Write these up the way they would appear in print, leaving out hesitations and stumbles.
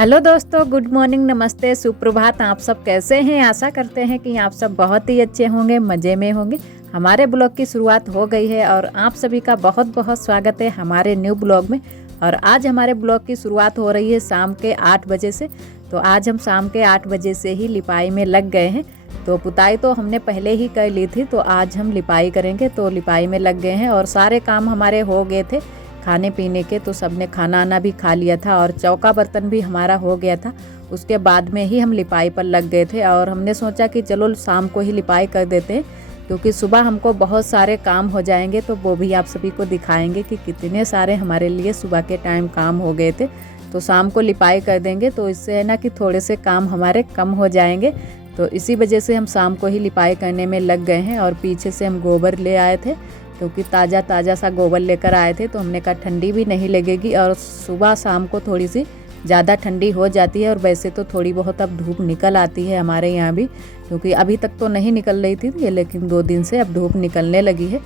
Hello दोस्तों, good morning, नमस्ते, सुप्रभात। आप सब कैसे हैं? आशा करते हैं कि आप सब बहुत ही अच्छे होंगे, मज़े में होंगे। हमारे ब्लॉग की शुरुआत हो गई है और आप सभी का बहुत बहुत स्वागत है हमारे न्यू ब्लॉग में। और आज हमारे ब्लॉग की शुरुआत हो रही है शाम के 8 बजे से। तो आज हम शाम के 8 बजे से ही लिपाई में लग गए हैं। तो पुताई तो हमने पहले ही कर ली थी, तो आज हम लिपाई करेंगे। तो लिपाई में लग गए हैं और सारे काम हमारे हो गए थे खाने पीने के। तो सबने खाना आना भी खा लिया था और चौका बर्तन भी हमारा हो गया था। उसके बाद में ही हम लिपाई पर लग गए थे और हमने सोचा कि चलो शाम को ही लिपाई कर देते हैं, क्योंकि सुबह हमको बहुत सारे काम हो जाएंगे। तो वो भी आप सभी को दिखाएंगे कि कितने सारे हमारे लिए सुबह के टाइम काम हो गए थे। तो शाम को लिपाई कर देंगे तो इससे है ना कि थोड़े से काम हमारे कम हो जाएंगे। तो इसी वजह से हम शाम को ही लिपाई करने में लग गए हैं। और पीछे से हम गोबर ले आए थे, क्योंकि ताज़ा ताज़ा सा गोबर लेकर आए थे। तो हमने कहा ठंडी भी नहीं लगेगी और सुबह शाम को थोड़ी सी ज़्यादा ठंडी हो जाती है। और वैसे तो थोड़ी बहुत अब धूप निकल आती है हमारे यहाँ भी, क्योंकि अभी तक तो नहीं निकल रही थी लेकिन 2 दिन से अब धूप निकलने लगी है।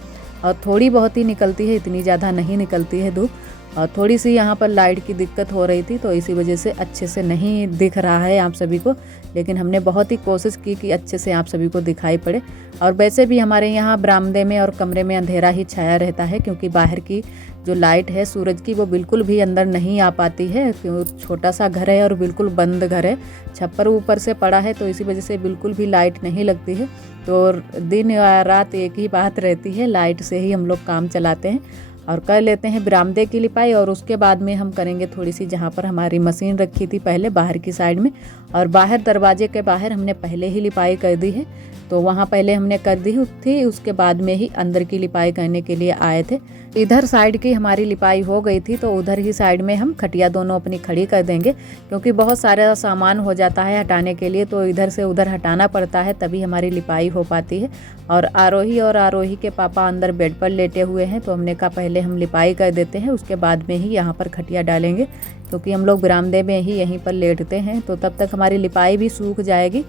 और थोड़ी बहुत ही निकलती है, इतनी ज़्यादा नहीं निकलती है धूप। और थोड़ी सी यहाँ पर लाइट की दिक्कत हो रही थी, तो इसी वजह से अच्छे से नहीं दिख रहा है आप सभी को। लेकिन हमने बहुत ही कोशिश की कि अच्छे से आप सभी को दिखाई पड़े। और वैसे भी हमारे यहाँ बरामदे में और कमरे में अंधेरा ही छाया रहता है, क्योंकि बाहर की जो लाइट है सूरज की वो बिल्कुल भी अंदर नहीं आ पाती है। क्यों, छोटा सा घर है और बिल्कुल बंद घर है, छप्पर ऊपर से पड़ा है, तो इसी वजह से बिल्कुल भी लाइट नहीं लगती है। तो दिन या रात एक ही बात रहती है, लाइट से ही हम लोग काम चलाते हैं और कर लेते हैं बरामदे की लिपाई। और उसके बाद में हम करेंगे थोड़ी सी जहाँ पर हमारी मशीन रखी थी पहले बाहर की साइड में, और बाहर दरवाजे के बाहर हमने पहले ही लिपाई कर दी है। तो वहाँ पहले हमने कर दी थी, उसके बाद में ही अंदर की लिपाई करने के लिए आए थे। इधर साइड की हमारी लिपाई हो गई थी, तो उधर ही साइड में हम खटिया दोनों अपनी खड़ी कर देंगे, क्योंकि बहुत सारा सामान हो जाता है हटाने के लिए। तो इधर से उधर हटाना पड़ता है, तभी हमारी लिपाई हो पाती है। और आरोही के पापा अंदर बेड पर लेटे हुए हैं, तो हमने कहा पहले हम लिपाई कर देते हैं, उसके बाद में ही यहाँ पर खटिया डालेंगे, क्योंकि हम लोग बरामदे में ही यहीं पर लेटते हैं। तो तब तक हमारी लिपाई भी सूख जाएगी।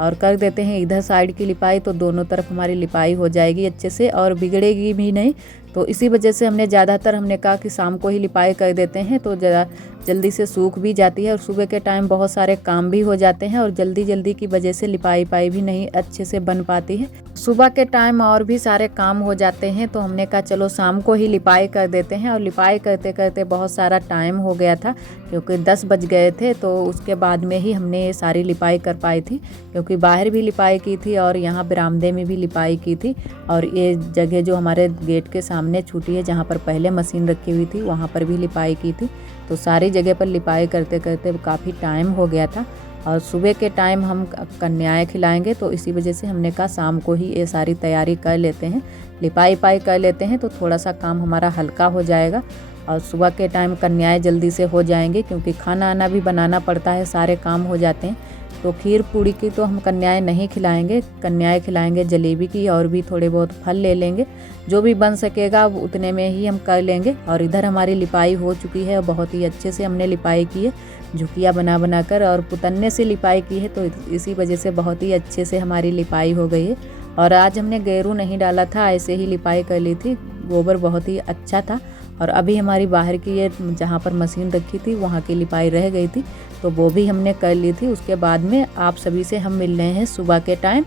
और कर देते हैं इधर साइड की लिपाई, तो दोनों तरफ हमारी लिपाई हो जाएगी अच्छे से और बिगड़ेगी भी नहीं। तो इसी वजह से हमने कहा कि शाम को ही लिपाई कर देते हैं, तो ज़रा जल्दी से सूख भी जाती है। और सुबह के टाइम बहुत सारे काम भी हो जाते हैं और जल्दी जल्दी की वजह से लिपाई पाई भी नहीं अच्छे से बन पाती है। सुबह के टाइम और भी सारे काम हो जाते हैं, तो हमने कहा चलो शाम को ही लिपाई कर देते हैं। और लिपाई करते करते बहुत सारा टाइम हो गया था, क्योंकि 10 बज गए थे। तो उसके बाद में ही हमने ये सारी लिपाई कर पाई थी, क्योंकि बाहर भी लिपाई की थी और यहाँ बरामदे में भी लिपाई की थी। और ये जगह जो हमारे गेट के सामने छूटी है, जहाँ पर पहले मशीन रखी हुई थी, वहाँ पर भी लिपाई की थी। तो सारी जगह पर लिपाई करते करते काफ़ी टाइम हो गया था। और सुबह के टाइम हम कन्याएं खिलाएंगे, तो इसी वजह से हमने कहा शाम को ही ये सारी तैयारी कर लेते हैं, लिपाई पाई कर लेते हैं, तो थोड़ा सा काम हमारा हल्का हो जाएगा। और सुबह के टाइम कन्याएं जल्दी से हो जाएंगे, क्योंकि खाना आना भी बनाना पड़ता है, सारे काम हो जाते हैं। तो खीर पूड़ी की तो हम कन्याएं नहीं खिलाएंगे, कन्याएं खिलाएंगे जलेबी की, और भी थोड़े बहुत फल ले लेंगे, जो भी बन सकेगा उतने में ही हम कर लेंगे। और इधर हमारी लिपाई हो चुकी है, बहुत ही अच्छे से हमने लिपाई की है, झुकिया बना बना कर, और पुतन्ने से लिपाई की है। तो इसी वजह से बहुत ही अच्छे से हमारी लिपाई हो गई है। और आज हमने गेरू नहीं डाला था, ऐसे ही लिपाई कर ली थी, गोबर बहुत ही अच्छा था। और अभी हमारी बाहर की ये जहाँ पर मशीन रखी थी वहाँ की लिपाई रह गई थी, तो वो भी हमने कर ली थी। उसके बाद में आप सभी से हम मिल रहे हैं सुबह के टाइम।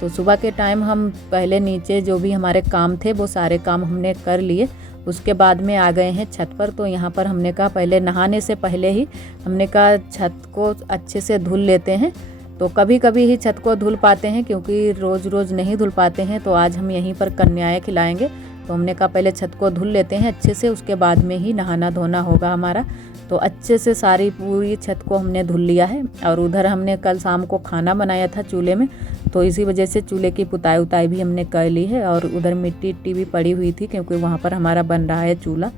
तो सुबह के टाइम हम पहले नीचे जो भी हमारे काम थे वो सारे काम हमने कर लिए, उसके बाद में आ गए हैं छत पर। तो यहाँ पर हमने कहा पहले नहाने से पहले ही हमने कहा छत को अच्छे से धुल लेते हैं। तो कभी कभी ही छत को धुल पाते हैं, क्योंकि रोज़ रोज़ नहीं धुल पाते हैं। तो आज हम यहीं पर कन्याएं खिलाएंगे, तो हमने कहा पहले छत को धुल लेते हैं अच्छे से, उसके बाद में ही नहाना धोना होगा हमारा। तो अच्छे से सारी पूरी छत को हमने धुल लिया है। और उधर हमने कल शाम को खाना बनाया था चूल्हे में, तो इसी वजह से चूल्हे की पुताई उताई भी हमने कर ली है। और उधर मिट्टी इट्टी भी पड़ी हुई थी, क्योंकि वहाँ पर हमारा बन रहा है चूल्हा।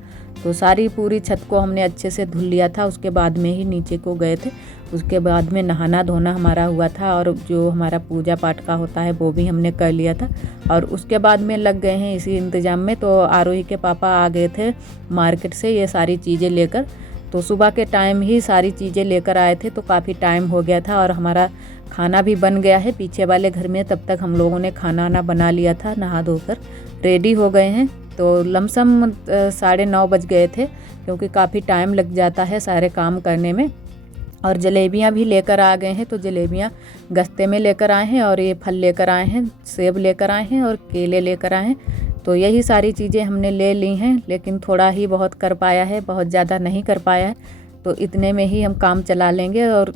तो सारी पूरी छत को हमने अच्छे से धुल लिया था, उसके बाद में ही नीचे को गए थे। उसके बाद में नहाना धोना हमारा हुआ था, और जो हमारा पूजा पाठ का होता है वो भी हमने कर लिया था। और उसके बाद में लग गए हैं इसी इंतज़ाम में। तो आरोही के पापा आ गए थे मार्केट से ये सारी चीज़ें लेकर, तो सुबह के टाइम ही सारी चीज़ें लेकर आए थे, तो काफ़ी टाइम हो गया था। और हमारा खाना भी बन गया है पीछे वाले घर में, तब तक हम लोगों ने खाना ना बना लिया था, नहा धोकर रेडी हो गए हैं। तो लमसम 9:30 बज गए थे, क्योंकि काफ़ी टाइम लग जाता है सारे काम करने में। और जलेबियाँ भी लेकर आ गए हैं। तो जलेबियाँ गश्ते में लेकर आए हैं और ये फल लेकर आए हैं, सेब लेकर आए हैं और केले लेकर आए हैं। तो यही सारी चीज़ें हमने ले ली हैं, लेकिन थोड़ा ही बहुत कर पाया है, बहुत ज़्यादा नहीं कर पाया है। तो इतने में ही हम काम चला लेंगे और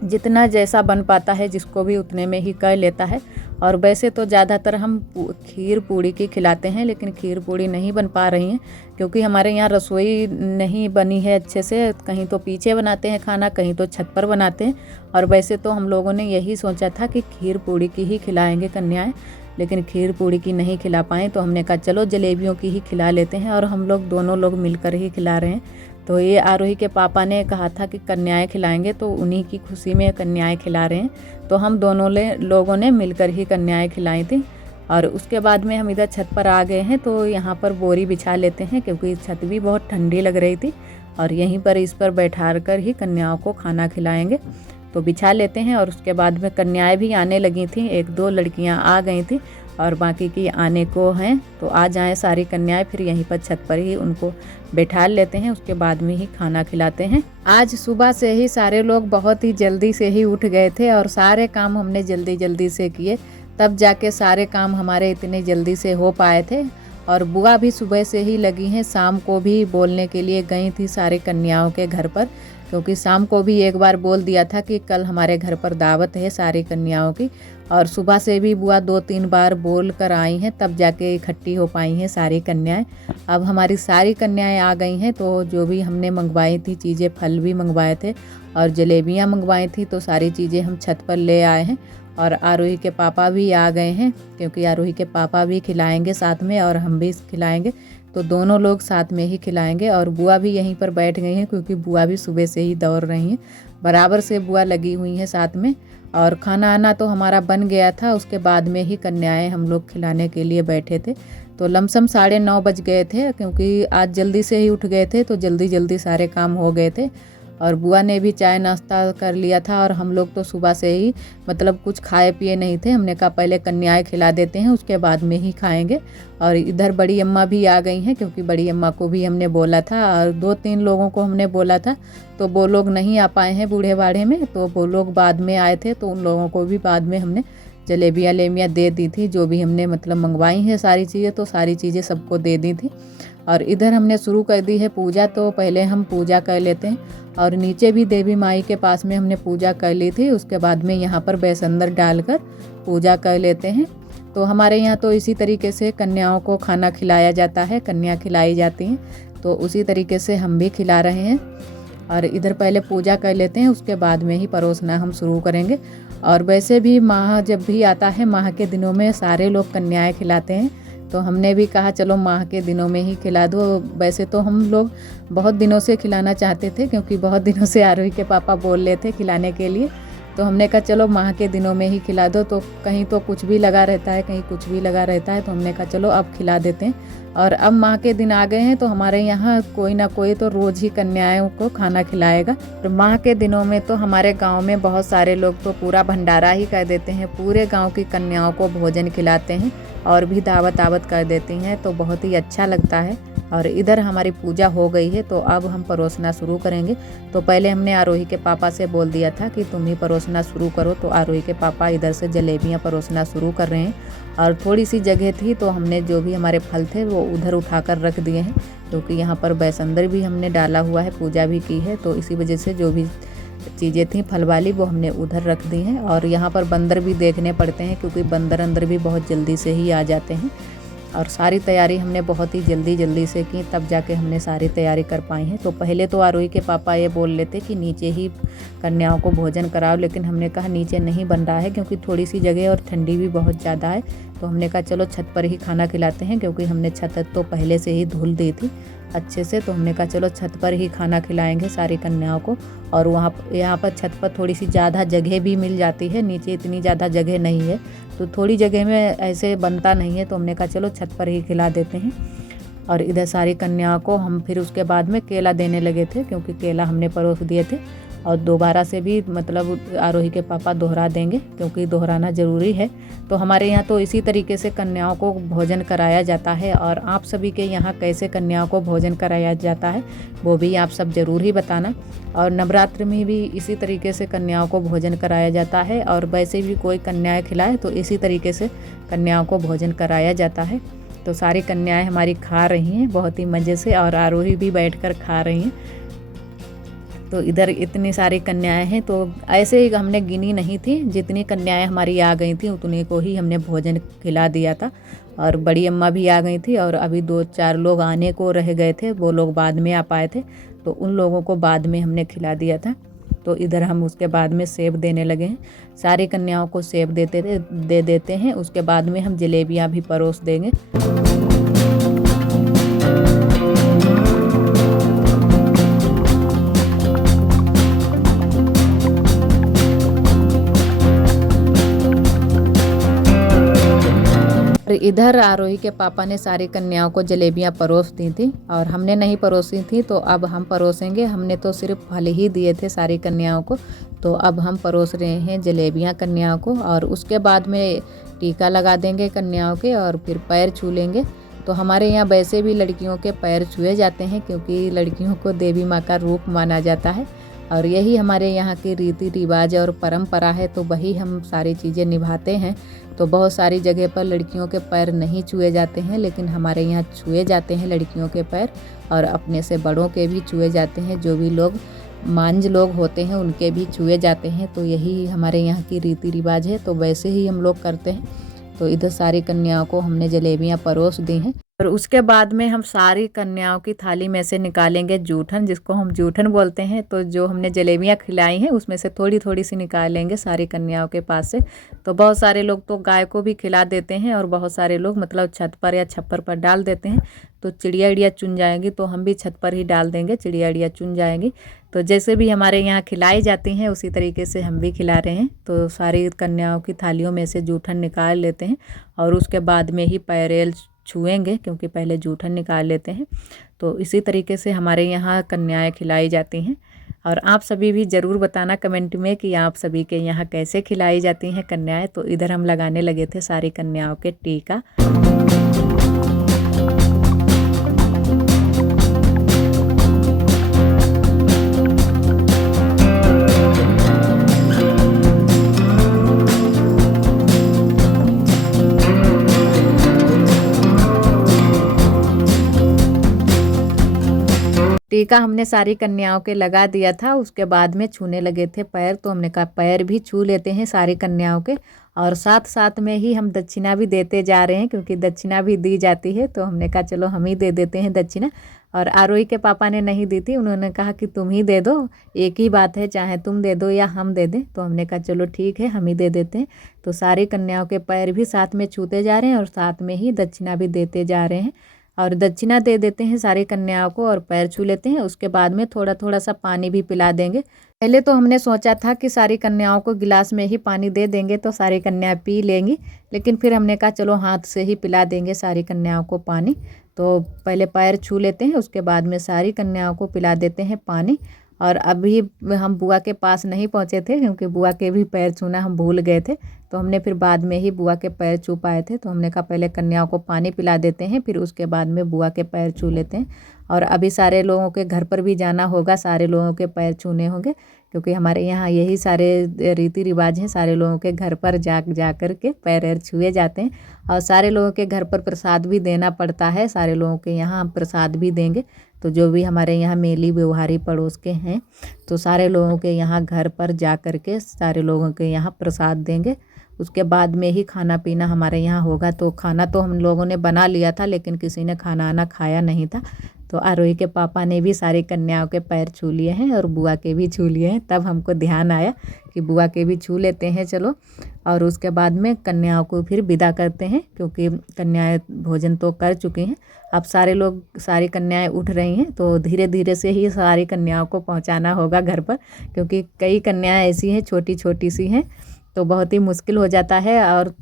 जितना जैसा बन पाता है जिसको भी उतने में ही कर लेता है। और वैसे तो ज़्यादातर हम खीर पूड़ी की खिलाते हैं, लेकिन खीर पूड़ी नहीं बन पा रही हैं क्योंकि हमारे यहाँ रसोई नहीं बनी है अच्छे से। कहीं तो पीछे बनाते हैं खाना, कहीं तो छत पर बनाते हैं। और वैसे तो हम लोगों ने यही सोचा था कि खीर पूड़ी की ही खिलाएंगे कन्याएं, लेकिन खीर पूड़ी की नहीं खिला पाएँ। तो हमने कहा चलो जलेबियों की ही खिला लेते हैं और हम लोग दोनों लोग मिलकर ही खिला रहे हैं। तो ये आरोही के पापा ने कहा था कि कन्याएं खिलाएंगे, तो उन्हीं की खुशी में कन्याएं खिला रहे हैं। तो हम दोनों लोगों ने मिलकर ही कन्याएं खिलाई थी। और उसके बाद में हम इधर छत पर आ गए हैं। तो यहाँ पर बोरी बिछा लेते हैं क्योंकि छत भी बहुत ठंडी लग रही थी और यहीं पर इस पर बैठा कर ही कन्याओं को खाना खिलाएंगे। तो बिछा लेते हैं। और उसके बाद में कन्याएं भी आने लगी थी, एक दो लड़कियाँ आ गई थी और बाकी की आने को हैं। तो आ जाएं सारी कन्याएं, फिर यहीं पर छत पर ही उनको बैठा लेते हैं, उसके बाद में ही खाना खिलाते हैं। आज सुबह से ही सारे लोग बहुत ही जल्दी से ही उठ गए थे और सारे काम हमने जल्दी जल्दी से किए, तब जाके सारे काम हमारे इतने जल्दी से हो पाए थे। और बुआ भी सुबह से ही लगी हैं, शाम को भी बोलने के लिए गई थी सारे कन्याओं के घर पर, क्योंकि शाम को भी एक बार बोल दिया था कि कल हमारे घर पर दावत है सारी कन्याओं की। और सुबह से भी बुआ 2-3 बार बोल कर आई हैं, तब जाके इकट्ठी हो पाई हैं सारी कन्याएं। अब हमारी सारी कन्याएं आ गई हैं। तो जो भी हमने मंगवाई थी चीज़ें, फल भी मंगवाए थे और जलेबियां मंगवाई थी, तो सारी चीज़ें हम छत पर ले आए हैं। और आरोही के पापा भी आ गए हैं क्योंकि आरोही के पापा भी खिलाएंगे साथ में और हम भी खिलाएंगे, तो दोनों लोग साथ में ही खिलाएंगे। और बुआ भी यहीं पर बैठ गई हैं क्योंकि बुआ भी सुबह से ही दौड़ रही हैं, बराबर से बुआ लगी हुई हैं साथ में। और खाना आना तो हमारा बन गया था, उसके बाद में ही कन्याएं हम लोग खिलाने के लिए बैठे थे। तो लमसम 9:30 बज गए थे क्योंकि आज जल्दी से ही उठ गए थे, तो जल्दी जल्दी सारे काम हो गए थे। और बुआ ने भी चाय नाश्ता कर लिया था और हम लोग तो सुबह से ही मतलब कुछ खाए पिए नहीं थे। हमने कहा पहले कन्याएं खिला देते हैं, उसके बाद में ही खाएंगे। और इधर बड़ी अम्मा भी आ गई हैं क्योंकि बड़ी अम्मा को भी हमने बोला था और 2-3 लोगों को हमने बोला था, तो वो लोग नहीं आ पाए हैं बूढ़े बाढ़े में, तो वो लोग बाद में आए थे। तो उन लोगों को भी बाद में हमने जलेबियाँ लेमियाँ दे दी थी, जो भी हमने मतलब मंगवाई हैं सारी चीज़ें, तो सारी चीज़ें सबको दे दी थी। और इधर हमने शुरू कर दी है पूजा, तो पहले हम पूजा कर लेते हैं। और नीचे भी देवी माई के पास में हमने पूजा कर ली थी, उसके बाद में यहाँ पर बेसंदर डालकर पूजा कर लेते हैं। तो हमारे यहाँ तो इसी तरीके से कन्याओं को खाना खिलाया जाता है, कन्या खिलाई जाती हैं, तो उसी तरीके से हम भी खिला रहे हैं। और इधर पहले पूजा कर लेते हैं, उसके बाद में ही परोसना हम शुरू करेंगे। और वैसे भी माह जब भी आता है, माह के दिनों में सारे लोग कन्याएं खिलाते हैं, तो हमने भी कहा चलो माह के दिनों में ही खिला दो। वैसे तो हम लोग बहुत दिनों से खिलाना चाहते थे क्योंकि बहुत दिनों से आरोही के पापा बोल रहे थे खिलाने के लिए, तो हमने कहा चलो माह के दिनों में ही खिला दो। तो कहीं तो कुछ भी लगा रहता है, कहीं कुछ भी लगा रहता है, तो हमने कहा चलो अब खिला देते हैं। और अब माह के दिन आ गए हैं, तो हमारे यहाँ कोई ना कोई तो रोज़ ही कन्याओं को खाना खिलाएगा। तो माह के दिनों में तो हमारे गांव में बहुत सारे लोग तो पूरा भंडारा ही कर देते हैं, पूरे गांव की कन्याओं को भोजन खिलाते हैं और भी दावत आवत कर देती हैं, तो बहुत ही अच्छा लगता है। और इधर हमारी पूजा हो गई है, तो अब हम परोसना शुरू करेंगे। तो पहले हमने आरोही के पापा से बोल दिया था कि तुम ही परोसना शुरू करो, तो आरोही के पापा इधर से जलेबियाँ परोसना शुरू कर रहे हैं। और थोड़ी सी जगह थी तो हमने जो भी हमारे फल थे वो उधर उठाकर रख दिए हैं, क्योंकि यहाँ पर बेसंदर भी हमने डाला हुआ है, पूजा भी की है, तो इसी वजह से जो भी चीज़ें थी फल वाली वो हमने उधर रख दी हैं। और यहाँ पर बंदर भी देखने पड़ते हैं क्योंकि बंदर अंदर भी बहुत जल्दी से ही आ जाते हैं। और सारी तैयारी हमने बहुत ही जल्दी से की, तब जाके हमने सारी तैयारी कर पाई हैं। तो पहले तो आरोही के पापा ये बोल लेते कि नीचे ही कन्याओं को भोजन कराओ, लेकिन हमने कहा नीचे नहीं बन रहा है क्योंकि थोड़ी सी जगह और ठंडी भी बहुत ज़्यादा है, तो हमने कहा चलो छत पर ही खाना खिलाते हैं, क्योंकि हमने छत तो पहले से ही धुल दी थी अच्छे से। तो हमने कहा चलो छत पर ही खाना खिलाएंगे सारी कन्याओं को। और यहाँ पर छत पर थोड़ी सी ज़्यादा जगह भी मिल जाती है, नीचे इतनी ज़्यादा जगह नहीं है, तो थोड़ी जगह में ऐसे बनता नहीं है, तो हमने कहा चलो छत पर ही खिला देते हैं। और इधर सारी कन्याओं को हम फिर उसके बाद में केला देने लगे थे, क्योंकि केला हमने परोस दिए थे। और दोबारा से भी मतलब आरोही के पापा दोहरा देंगे, क्योंकि दोहराना ज़रूरी है। तो हमारे यहाँ तो इसी तरीके से कन्याओं को भोजन कराया जाता है। और आप सभी के यहाँ कैसे कन्याओं को भोजन कराया जाता है वो भी आप सब ज़रूर ही बताना। और नवरात्र में भी इसी तरीके से कन्याओं को भोजन कराया जाता है, और वैसे भी कोई कन्याएं खिलाए तो इसी तरीके से कन्याओं को भोजन कराया जाता है। तो सारी कन्याएं हमारी खा रही हैं बहुत ही मज़े से, और आरोही भी बैठकर खा रही हैं। तो इधर इतनी सारी कन्याएं हैं, तो ऐसे ही हमने गिनी नहीं थी, जितनी कन्याएं हमारी आ गई थी उतने को ही हमने भोजन खिला दिया था। और बड़ी अम्मा भी आ गई थी, और अभी 2-4 लोग आने को रह गए थे, वो लोग बाद में आ पाए थे, तो उन लोगों को बाद में हमने खिला दिया था। तो इधर हम उसके बाद में सेब देने लगे हैं। सारी कन्याओं को सेब दे देते हैं, उसके बाद में हम जलेबियाँ भी परोस देंगे। इधर आरोही के पापा ने सारी कन्याओं को जलेबियाँ परोस दी थी, और हमने नहीं परोसी थी, तो अब हम परोसेंगे। हमने तो सिर्फ फल ही दिए थे सारी कन्याओं को, तो अब हम परोस रहे हैं जलेबियाँ कन्याओं को। और उसके बाद में टीका लगा देंगे कन्याओं के, और फिर पैर छू लेंगे। तो हमारे यहाँ वैसे भी लड़कियों के पैर छुए जाते हैं, क्योंकि लड़कियों को देवी माँ का रूप माना जाता है, और यही हमारे यहाँ के रीति रिवाज और परंपरा है। तो वही हम सारी चीज़ें निभाते हैं। तो बहुत सारी जगह पर लड़कियों के पैर नहीं छुए जाते हैं, लेकिन हमारे यहाँ छुए जाते हैं लड़कियों के पैर, और अपने से बड़ों के भी छुए जाते हैं। जो भी लोग मांझ लोग होते हैं उनके भी छुए जाते हैं। तो यही हमारे यहाँ की रीति रिवाज है, तो वैसे ही हम लोग करते हैं। तो इधर सारी कन्याओं को हमने जलेबियाँ परोस दी हैं, और उसके बाद में हम सारी कन्याओं की थाली में से निकालेंगे जूठन, जिसको हम जूठन बोलते हैं। तो जो हमने जलेबियाँ खिलाई हैं उसमें से थोड़ी थोड़ी सी निकालेंगे सारी कन्याओं के पास से। तो बहुत सारे लोग तो गाय को भी खिला देते हैं, और बहुत सारे लोग मतलब छत पर या छप्पर पर डाल देते हैं। तो चिड़िया उड़िया चुन जाएंगी, तो हम भी छत पर ही डाल देंगे, चिड़िया उड़िया चुन जाएंगी। तो जैसे भी हमारे यहाँ खिलाई जाती हैं उसी तरीके से हम भी खिला रहे हैं। तो सारी कन्याओं की थालियों में से जूठन निकाल लेते हैं, और उसके बाद में ही पैरेल छुएंगे, क्योंकि पहले जूठन निकाल लेते हैं। तो इसी तरीके से हमारे यहाँ कन्याएं खिलाई जाती हैं। और आप सभी भी ज़रूर बताना कमेंट में कि आप सभी के यहाँ कैसे खिलाई जाती हैं कन्याएं। तो इधर हम लगाने लगे थे सारी कन्याओं के टीका। टीका हमने सारी कन्याओं के लगा दिया था, उसके बाद में छूने लगे थे पैर। तो हमने कहा पैर भी छू लेते हैं सारी कन्याओं के, और साथ साथ में ही हम दक्षिणा भी देते जा रहे हैं, क्योंकि दक्षिणा भी दी जाती है। तो हमने कहा चलो हम ही दे देते हैं दक्षिणा। और आरोही के पापा ने नहीं दी थी, उन्होंने कहा कि तुम ही दे दो, एक ही बात है, चाहे तुम दे दो या हम दे दें। तो हमने कहा चलो ठीक है हम ही दे देते हैं। तो सारी कन्याओं के पैर भी साथ में छूते जा रहे हैं, और साथ में ही दक्षिणा भी देते जा रहे हैं। और दक्षिणा दे देते हैं सारी कन्याओं को, और पैर छू लेते हैं। उसके बाद में थोड़ा थोड़ा सा पानी भी पिला देंगे। पहले तो हमने सोचा था कि सारी कन्याओं को गिलास में ही पानी दे देंगे तो सारी कन्याएं पी लेंगी, लेकिन फिर हमने कहा चलो हाथ से ही पिला देंगे सारी कन्याओं को पानी। तो पहले पैर छू लेते हैं, उसके बाद में सारी कन्याओं को पिला देते हैं पानी। और अभी हम बुआ के पास नहीं पहुँचे थे, क्योंकि बुआ के भी पैर छूना हम भूल गए थे। तो हमने फिर बाद में ही बुआ के पैर छू पाए थे। तो हमने कहा पहले कन्याओं को पानी पिला देते हैं, फिर उसके बाद में बुआ के पैर छू लेते हैं। और अभी सारे लोगों के घर पर भी जाना होगा, सारे लोगों के पैर छूने होंगे, क्योंकि हमारे यहाँ यही सारे रीति रिवाज हैं। सारे लोगों के घर पर जा कर के पैर छुए जाते हैं, और सारे लोगों के घर पर प्रसाद भी देना पड़ता है। सारे लोगों के यहाँ हम प्रसाद भी देंगे। तो जो भी हमारे यहाँ मेली व्यवहारी पड़ोस के हैं, तो सारे लोगों के यहाँ घर पर जा कर के सारे लोगों के यहाँ प्रसाद देंगे। उसके बाद में ही खाना पीना हमारे यहाँ होगा। तो खाना तो हम लोगों ने बना लिया था, लेकिन किसी ने खाना आना खाया नहीं था। तो आरोही के पापा ने भी सारी कन्याओं के पैर छू लिए हैं, और बुआ के भी छू लिए हैं। तब हमको ध्यान आया कि बुआ के भी छू लेते हैं चलो। और उसके बाद में कन्याओं को फिर विदा करते हैं, क्योंकि कन्याएं भोजन तो कर चुकी हैं। अब सारे लोग, सारी कन्याएं उठ रही हैं, तो धीरे धीरे से ही सारी कन्याओं को पहुंचाना होगा घर पर, क्योंकि कई कन्याएं ऐसी हैं छोटी छोटी सी हैं। तो बहुत ही मुश्किल हो जाता है। और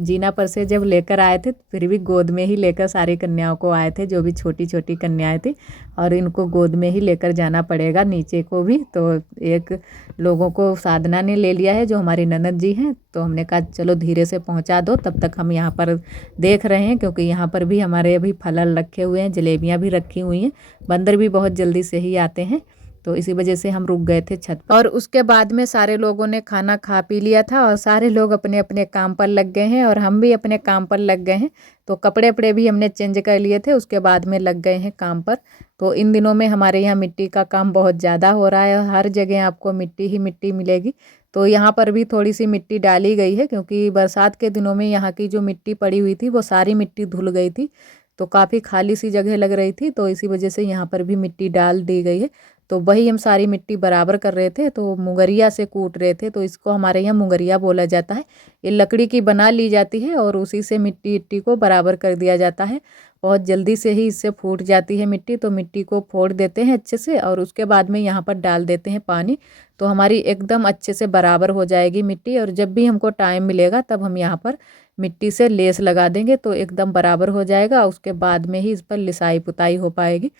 जीना पर से जब लेकर आए थे फिर भी गोद में ही लेकर सारी कन्याओं को आए थे, जो भी छोटी छोटी कन्याएं थी, और इनको गोद में ही लेकर जाना पड़ेगा नीचे को भी। तो एक लोगों को साधना ने ले लिया है जो हमारी ननद जी हैं, तो हमने कहा चलो धीरे से पहुंचा दो, तब तक हम यहाँ पर देख रहे हैं, क्योंकि यहाँ पर भी हमारे अभी फलल रखे हुए हैं, जलेबियाँ भी रखी हुई हैं। बंदर भी बहुत जल्दी से ही आते हैं, तो इसी वजह से हम रुक गए थे छत पर। और उसके बाद में सारे लोगों ने खाना खा पी लिया था और सारे लोग अपने अपने काम पर लग गए हैं, और हम भी अपने काम पर लग गए हैं। तो कपड़े वपड़े भी हमने चेंज कर लिए थे, उसके बाद में लग गए हैं काम पर। तो इन दिनों में हमारे यहाँ मिट्टी का काम बहुत ज़्यादा हो रहा है, हर जगह आपको मिट्टी ही मिट्टी मिलेगी। तो यहाँ पर भी थोड़ी सी मिट्टी डाली गई है, क्योंकि बरसात के दिनों में यहाँ की जो मिट्टी पड़ी हुई थी वो सारी मिट्टी धुल गई थी, तो काफ़ी खाली सी जगह लग रही थी, तो इसी वजह से यहाँ पर भी मिट्टी डाल दी गई है। तो वही हम सारी मिट्टी बराबर कर रहे थे, तो मुंगरिया से कूट रहे थे। तो इसको हमारे यहाँ मुंगरिया बोला जाता है। ये लकड़ी की बना ली जाती है और उसी से मिट्टी इट्टी को बराबर कर दिया जाता है। बहुत जल्दी से ही इससे फूट जाती है मिट्टी, तो मिट्टी को फोड़ देते हैं अच्छे से, और उसके बाद में यहाँ पर डाल देते हैं पानी, तो हमारी एकदम अच्छे से बराबर हो जाएगी मिट्टी। और जब भी हमको टाइम मिलेगा तब हम यहाँ पर मिट्टी से लेस लगा देंगे, तो एकदम बराबर हो जाएगा। उसके बाद में ही इस पर लिसाई पुताई हो पाएगी।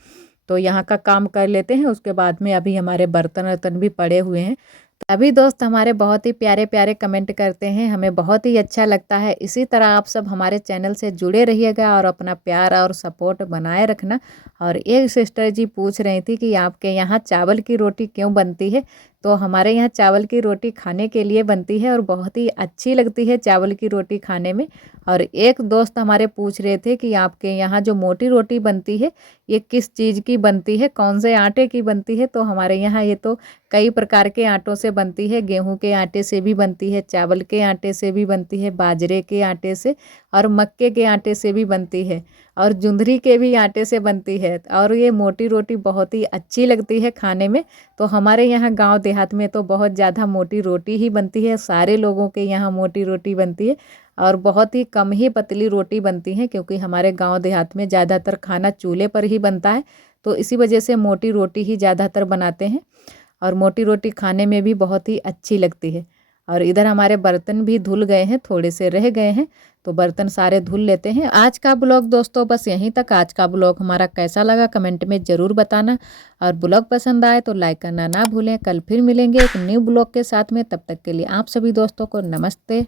तो यहाँ का काम कर लेते हैं, उसके बाद में अभी हमारे बर्तन वर्तन भी पड़े हुए हैं। तो अभी दोस्त हमारे बहुत ही प्यारे प्यारे कमेंट करते हैं, हमें बहुत ही अच्छा लगता है। इसी तरह आप सब हमारे चैनल से जुड़े रहिएगा और अपना प्यार और सपोर्ट बनाए रखना। और एक सिस्टर जी पूछ रही थी कि आपके यहाँ चावल की रोटी क्यों बनती है। तो हमारे यहाँ चावल की रोटी खाने के लिए बनती है और बहुत ही अच्छी लगती है चावल की रोटी खाने में। और एक दोस्त हमारे पूछ रहे थे कि आपके यहाँ जो मोटी रोटी बनती है ये किस चीज़ की बनती है, कौन से आटे की बनती है। तो हमारे यहाँ ये तो कई प्रकार के आटों से बनती है, गेहूं के आटे से भी बनती है, चावल के आटे से भी बनती है, बाजरे के आटे से और मक्के के आटे से भी बनती है, और जुंधरी के भी आटे से बनती है। और ये मोटी रोटी बहुत ही अच्छी लगती है खाने में। तो हमारे यहाँ गांव देहात में तो बहुत ज़्यादा मोटी रोटी ही बनती है, सारे लोगों के यहाँ मोटी रोटी बनती है, और बहुत ही कम ही पतली रोटी बनती है, क्योंकि हमारे गांव देहात में ज़्यादातर खाना चूल्हे पर ही बनता है। तो इसी वजह से मोटी रोटी ही ज़्यादातर बनाते हैं, और मोटी रोटी खाने में भी बहुत ही अच्छी लगती है। और इधर हमारे बर्तन भी धुल गए हैं, थोड़े से रह गए हैं, तो बर्तन सारे धुल लेते हैं। आज का ब्लॉग दोस्तों बस यहीं तक। आज का ब्लॉग हमारा कैसा लगा कमेंट में ज़रूर बताना, और ब्लॉग पसंद आए तो लाइक करना ना भूलें। कल फिर मिलेंगे एक न्यू ब्लॉग के साथ में, तब तक के लिए आप सभी दोस्तों को नमस्ते।